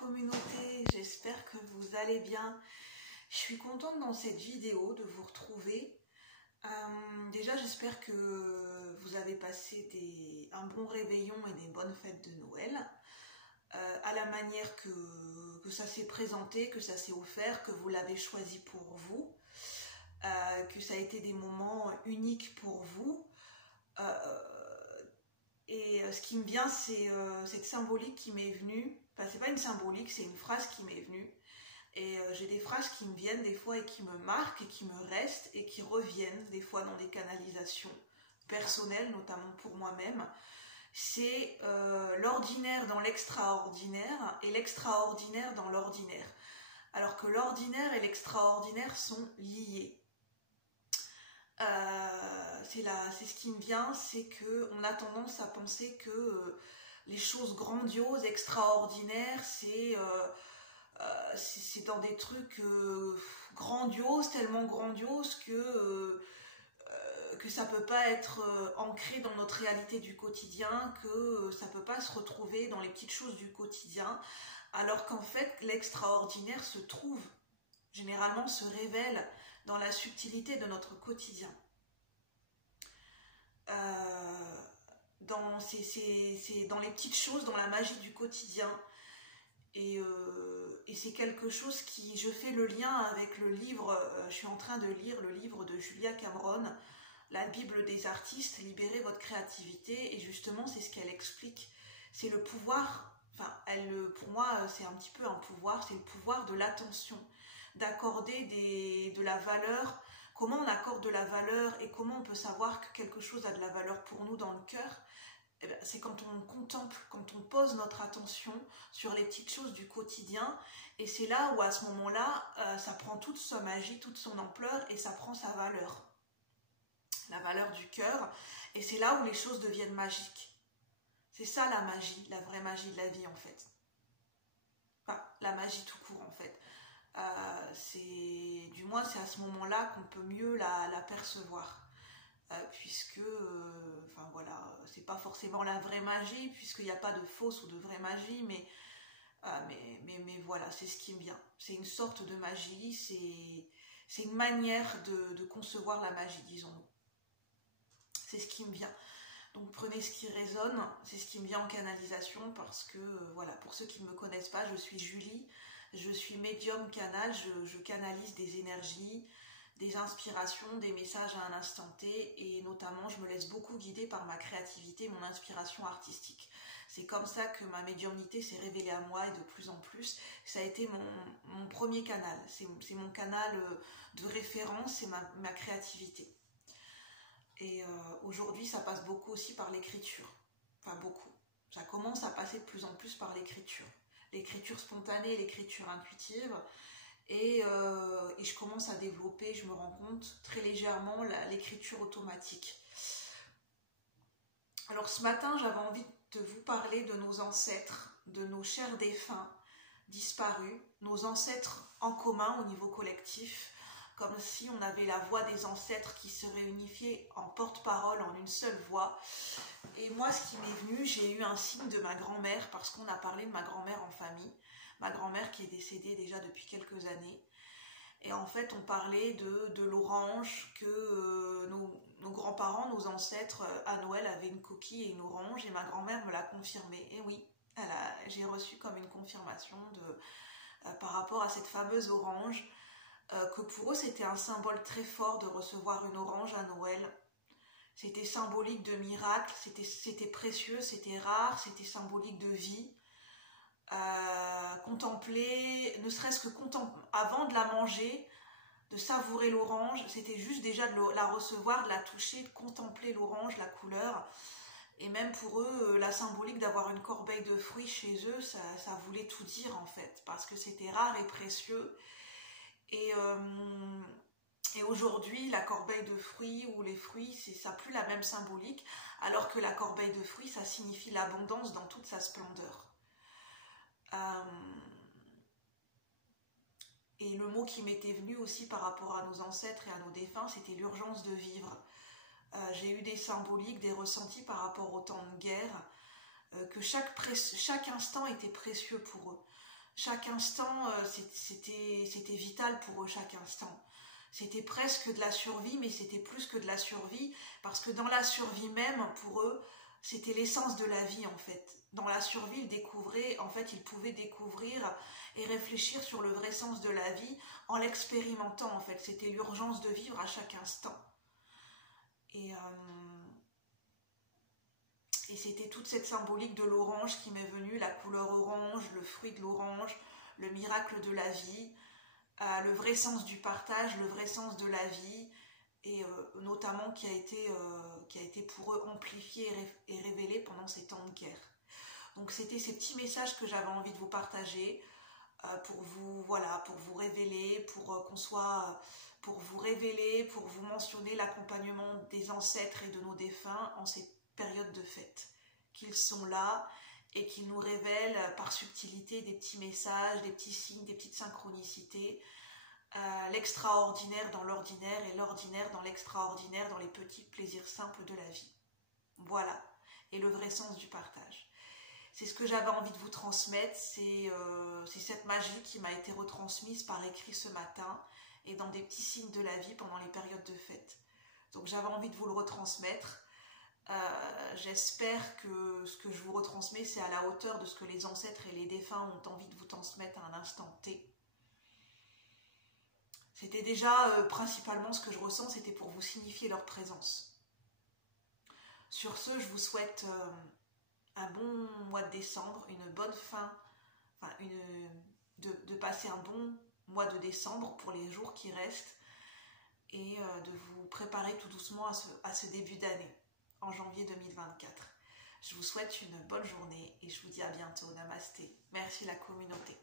communauté, j'espère que vous allez bien. Je suis contente dans cette vidéo de vous retrouver. Déjà j'espère que vous avez passé un bon réveillon et des bonnes fêtes de Noël. À la manière que ça s'est présenté, que ça s'est offert, que vous l'avez choisi pour vous, que ça a été des moments uniques pour vous. Et ce qui me vient, c'est cette symbolique qui m'est venue. Enfin, c'est pas une symbolique, c'est une phrase qui m'est venue. Et j'ai des phrases qui me viennent des fois et qui me marquent et qui me restent et qui reviennent des fois dans des canalisations personnelles, notamment pour moi-même. C'est l'ordinaire dans l'extraordinaire et l'extraordinaire dans l'ordinaire. Alors que l'ordinaire et l'extraordinaire sont liés. C'est ce qui me vient, c'est qu'on a tendance à penser que les choses grandioses, extraordinaires, c'est dans des trucs grandioses, tellement grandioses que ça peut pas être ancré dans notre réalité du quotidien, que ça peut pas se retrouver dans les petites choses du quotidien, alors qu'en fait l'extraordinaire se trouve, généralement se révèle dans la subtilité de notre quotidien. C'est dans les petites choses, dans la magie du quotidien. Et c'est quelque chose qui, je fais le lien avec le livre, je suis en train de lire le livre de Julia Cameron, La Bible des artistes, libérez votre créativité, et justement c'est ce qu'elle explique, c'est le pouvoir, enfin pour moi c'est un petit peu un pouvoir, c'est le pouvoir de l'attention, d'accorder de la valeur. Comment on accorde de la valeur et comment on peut savoir que quelque chose a de la valeur pour nous dans le cœur? Eh bien, c'est quand on contemple, quand on pose notre attention sur les petites choses du quotidien, et c'est là où à ce moment-là, ça prend toute sa magie, toute son ampleur, et ça prend sa valeur, la valeur du cœur, et c'est là où les choses deviennent magiques. C'est ça la magie, la vraie magie de la vie en fait. Enfin, la magie tout court en fait. Du moins c'est à ce moment-là qu'on peut mieux la percevoir. Puisque, enfin voilà, c'est pas forcément la vraie magie, puisqu'il n'y a pas de fausse ou de vraie magie, mais voilà, c'est ce qui me vient. C'est une sorte de magie, c'est une manière de concevoir la magie, disons-nous. C'est ce qui me vient. Donc prenez ce qui résonne, c'est ce qui me vient en canalisation, parce que, voilà, pour ceux qui ne me connaissent pas, je suis Julie, je suis médium canal, je canalise des énergies, des inspirations, des messages à un instant T, et notamment je me laisse beaucoup guider par ma créativité, mon inspiration artistique. C'est comme ça que ma médiumnité s'est révélée à moi, et de plus en plus, ça a été mon premier canal, c'est mon canal de référence, c'est ma créativité. Et aujourd'hui ça passe beaucoup aussi par l'écriture, enfin beaucoup, ça commence à passer de plus en plus par l'écriture spontanée, l'écriture intuitive. Et je commence à développer, je me rends compte, très légèrement l'écriture automatique. Alors ce matin, j'avais envie de vous parler de nos ancêtres, de nos chers défunts disparus, nos ancêtres en commun au niveau collectif, comme si on avait la voix des ancêtres qui se réunifiait en porte-parole, en une seule voix. Et moi, ce qui m'est venu, j'ai eu un signe de ma grand-mère, parce qu'on a parlé de ma grand-mère en famille. Ma grand-mère qui est décédée déjà depuis quelques années. Et en fait, on parlait de l'orange, que nos grands-parents, nos ancêtres, à Noël, avaient une coquille et une orange, et ma grand-mère me l'a confirmé. Et oui, j'ai reçu comme une confirmation par rapport à cette fameuse orange, que pour eux, c'était un symbole très fort de recevoir une orange à Noël. C'était symbolique de miracle, c'était précieux, c'était rare, c'était symbolique de vie. Contempler, ne serait-ce que avant de la manger, de savourer l'orange, c'était juste déjà de la recevoir, de la toucher, de contempler l'orange, la couleur. Et même pour eux, la symbolique d'avoir une corbeille de fruits chez eux, ça voulait tout dire en fait, parce que c'était rare et précieux. Et aujourd'hui, la corbeille de fruits ou les fruits, ça n'a plus la même symbolique, alors que la corbeille de fruits, ça signifie l'abondance dans toute sa splendeur. Et le mot qui m'était venu aussi par rapport à nos ancêtres et à nos défunts, c'était l'urgence de vivre. J'ai eu des symboliques, des ressentis par rapport au temps de guerre, que chaque instant était précieux pour eux. chaque instant, c'était vital pour eux, chaque instant. C'était presque de la survie, mais c'était plus que de la survie, parce que dans la survie même, pour eux, c'était l'essence de la vie en fait. Dans la survie, ils pouvaient découvrir et réfléchir sur le vrai sens de la vie en l'expérimentant en fait. C'était l'urgence de vivre à chaque instant. Et c'était toute cette symbolique de l'orange qui m'est venue, la couleur orange, le fruit de l'orange, le miracle de la vie, le vrai sens du partage, le vrai sens de la vie, et notamment qui a été pour eux amplifié et révélé pendant ces temps de guerre. Donc c'était ces petits messages que j'avais envie de vous partager pour vous révéler, pour vous révéler, pour vous mentionner l'accompagnement des ancêtres et de nos défunts en ces périodes de fête. Qu'ils sont là et qu'ils nous révèlent par subtilité des petits messages, des petits signes, des petites synchronicités, l'extraordinaire dans l'ordinaire et l'ordinaire dans l'extraordinaire, dans les petits plaisirs simples de la vie. Voilà, et le vrai sens du partage. C'est ce que j'avais envie de vous transmettre, c'est cette magie qui m'a été retransmise par écrit ce matin et dans des petits signes de la vie pendant les périodes de fête. Donc j'avais envie de vous le retransmettre. J'espère que ce que je vous retransmets, c'est à la hauteur de ce que les ancêtres et les défunts ont envie de vous transmettre à un instant T. C'était déjà principalement ce que je ressens, c'était pour vous signifier leur présence. Sur ce, je vous souhaite un bon mois de décembre, une bonne fin, de passer un bon mois de décembre pour les jours qui restent et de vous préparer tout doucement à ce début d'année, en janvier 2024. Je vous souhaite une bonne journée et je vous dis à bientôt. Namasté. Merci la communauté.